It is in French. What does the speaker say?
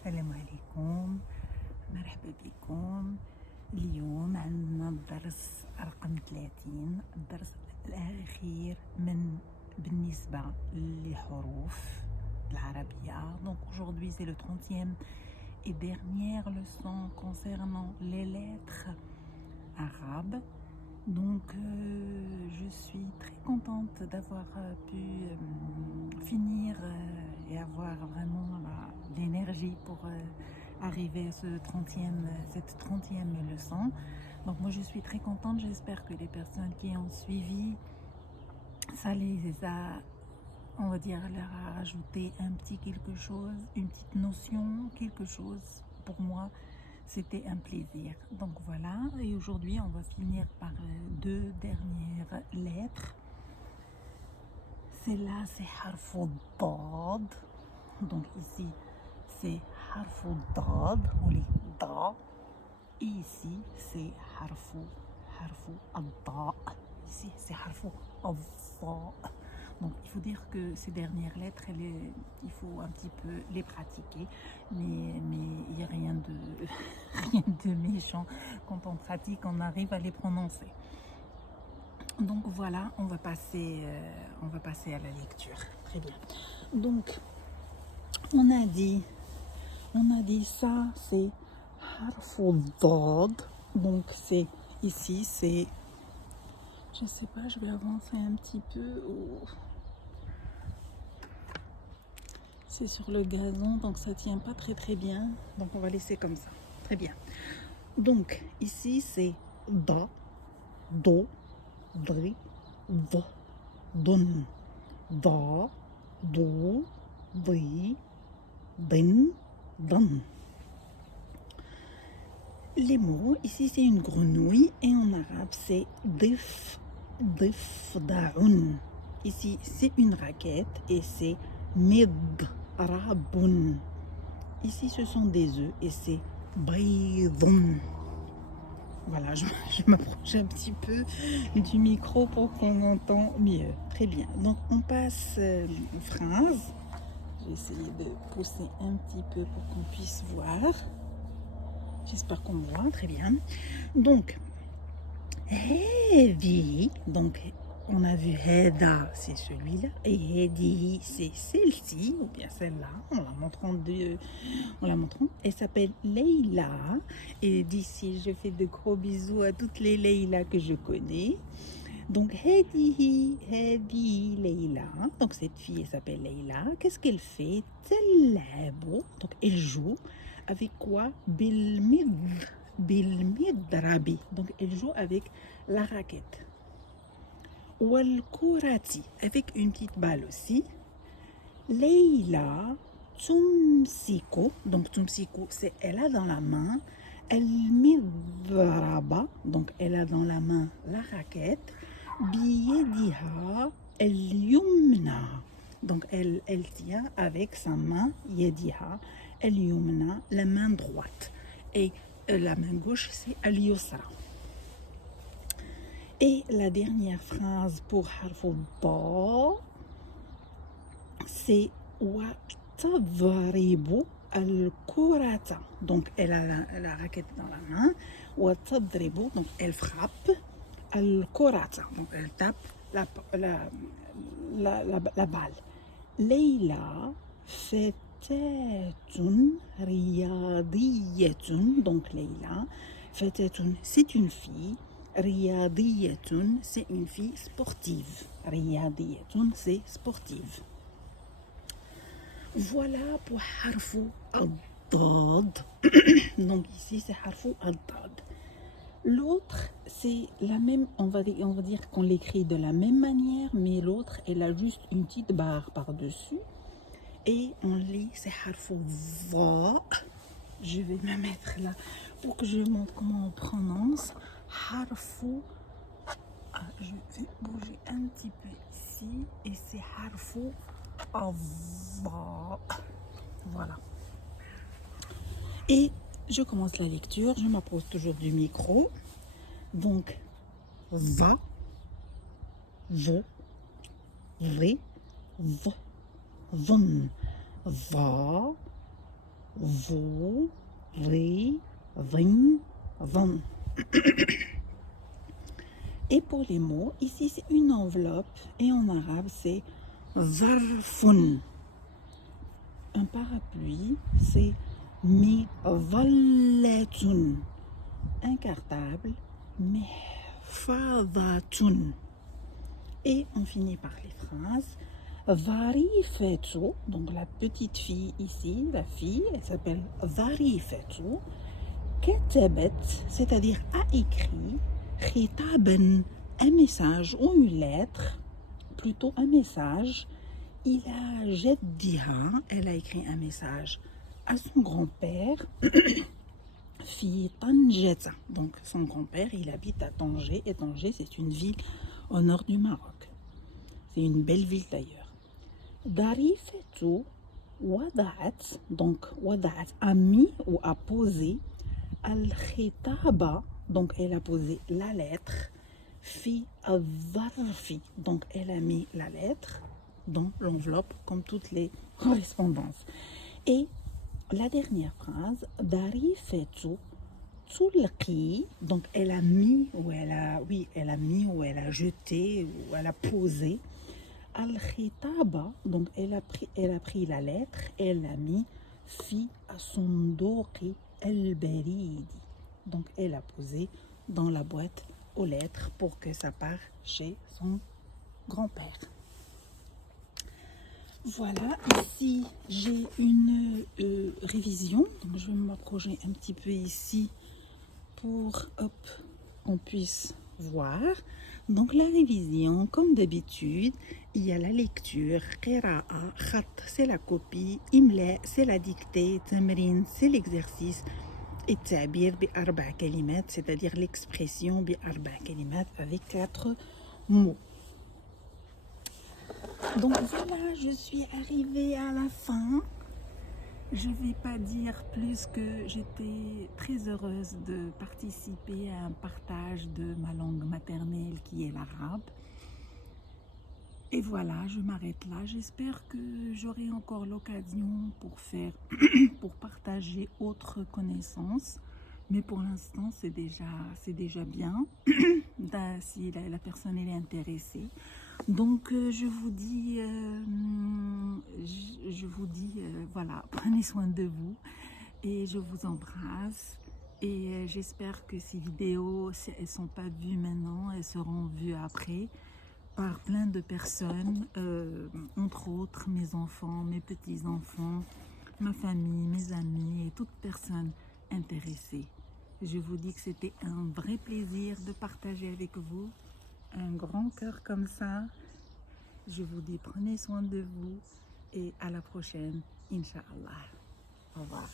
السلام عليكم، مرحبا بكم. اليوم عندنا الدرس رقم 30، الدرس الأخير بالنسبة للحروف العربية. Donc aujourd'hui c'est le 30e et dernière leçon concernant les lettres arabes. Donc je suis très contente d'avoir pu finir et avoir vraiment l'énergie pour arriver à cette 30e leçon. Donc moi je suis très contente, j'espère que les personnes qui ont suivi, ça les a, on va dire, leur a rajouté un petit quelque chose, une petite notion, quelque chose. Pour moi c'était un plaisir. Donc voilà, et aujourd'hui on va finir par deux dernières lettres. Celle-là c'est harfou dad. Donc ici c'est harfou dad, on lit da. Et ici c'est harfou adda. Ici c'est harfou adda. Donc il faut dire que ces dernières lettres, il faut un petit peu les pratiquer, mais il n'y a rien de méchant. Quand on pratique, on arrive à les prononcer. Donc voilà, on va passer à la lecture. Très bien. Donc on a dit ça, c'est harfou dad. Donc c'est ici, c'est, je sais pas, je vais avancer un petit peu. C'est sur le gazon, donc ça tient pas très bien. Donc on va laisser comme ça. Très bien. Donc ici c'est da, do, dri, d, don. Da, do, dri, din, dan. Les mots, ici c'est une grenouille et en arabe c'est dif, da'un. Ici c'est une raquette et c'est mid. Raboun. Ici ce sont des œufs et c'est baydun. Voilà, je m'approche un petit peu du micro pour qu'on entende mieux. Très bien. Donc on passe aux phrases. Je vais essayer de pousser un petit peu pour qu'on puisse voir. J'espère qu'on voit. Très bien. Donc heavy. Donc on a vu Heda, c'est celui-là, et Hedi, c'est celle-ci, ou bien celle-là, en la montrant. Elle s'appelle Leïla, et d'ici, je fais de gros bisous à toutes les Leïla que je connais. Donc, Hedi, Leïla. Donc, cette fille, elle s'appelle Leïla. Qu'est-ce qu'elle fait? Tellabo. Donc, elle joue avec quoi? Bilmidrabi. Donc, elle joue avec la raquette. Wal kurati, avec une petite balle aussi. Leïla tumsiko, donc tumsiko c'est elle a dans la main. El midraba, donc elle a dans la main la raquette. Biyediha el yumna, donc elle tient avec sa main. Yediha el yumna, la main droite, et la main gauche c'est al yusra. Et la dernière phrase pour harfou da, c'est wa tadribu al-kurata. Donc elle a la raquette dans la main. Wa tadribu, donc elle frappe. Al-kurata, donc elle tape la balle. Leïla fatatun riyadiyatun. Donc Leïla fatatun, c'est une fille. Riyadiyatun, c'est une fille sportive. Riyadiyatun, c'est sportive. Voilà pour harfou ad-dad. Donc ici c'est harfou ad-dad. L'autre c'est la même, on va dire qu'on l'écrit de la même manière, mais l'autre elle a juste une petite barre par-dessus. Et on lit, c'est harfou va. Je vais me mettre là pour que je montre comment on prononce. Harfou. Je vais bouger un petit peu ici. Et c'est harfou va. Voilà. Et je commence la lecture. Je m'approche toujours du micro. Donc, va, vo, vrai, v, von. Va, vous, ri, vin, van. Et pour les mots, ici c'est une enveloppe et en arabe c'est zarfun. Un parapluie c'est midvallatun. Un cartable mehfadatun. Et on finit par les phrases. Zarifatu, donc la petite fille ici, la fille, elle s'appelle Zarifatu. Katabat, c'est-à-dire a écrit. Khitaban, un message ou une lettre, plutôt un message. Il a jeddiha, elle a écrit un message à son grand-père. Fi Tanjeta, donc son grand-père, il habite à Tanger, et Tanger c'est une ville au nord du Maroc. C'est une belle ville d'ailleurs. Darifetu Wadaat, donc Wadaat a mis ou a posé Al-Khitaba, donc elle a posé la lettre. Fi al-Zarfi, donc elle a mis la lettre dans l'enveloppe comme toutes les correspondances. Et la dernière phrase, Darifetu Tulqi, donc elle a mis ou elle a, oui, elle a mis ou elle a jeté ou elle a posé. Al-Khitaba, donc elle a pris la lettre, elle l'a mis fi asondoqi al-baridi. Donc elle a posé dans la boîte aux lettres pour que ça parte chez son grand-père. Voilà, ici j'ai une révision, donc je vais m'approcher un petit peu ici pour qu'on puisse voir. Donc la révision, comme d'habitude, il y a la lecture, qira'a, khat, c'est la copie, imla, c'est la dictée, tamrin, c'est l'exercice, et ta'bir bi arba' kalimat, c'est-à-dire l'expression bi arba' kalimat avec 4 mots. Donc voilà, je suis arrivée à la fin. Je ne vais pas dire plus que j'étais très heureuse de participer à un partage de ma langue maternelle qui est l'arabe. Et voilà, je m'arrête là. J'espère que j'aurai encore l'occasion pour partager autres connaissances. Mais pour l'instant, c'est déjà bien si la personne est intéressée. Donc je vous dis, voilà, prenez soin de vous et je vous embrasse. Et j'espère que ces vidéos, si elles ne sont pas vues maintenant, elles seront vues après par plein de personnes, entre autres mes enfants, mes petits-enfants, ma famille, mes amis et toute personne intéressée. Je vous dis que c'était un vrai plaisir de partager avec vous. Un grand cœur comme ça. Je vous dis prenez soin de vous et à la prochaine, Inch'Allah. Au revoir.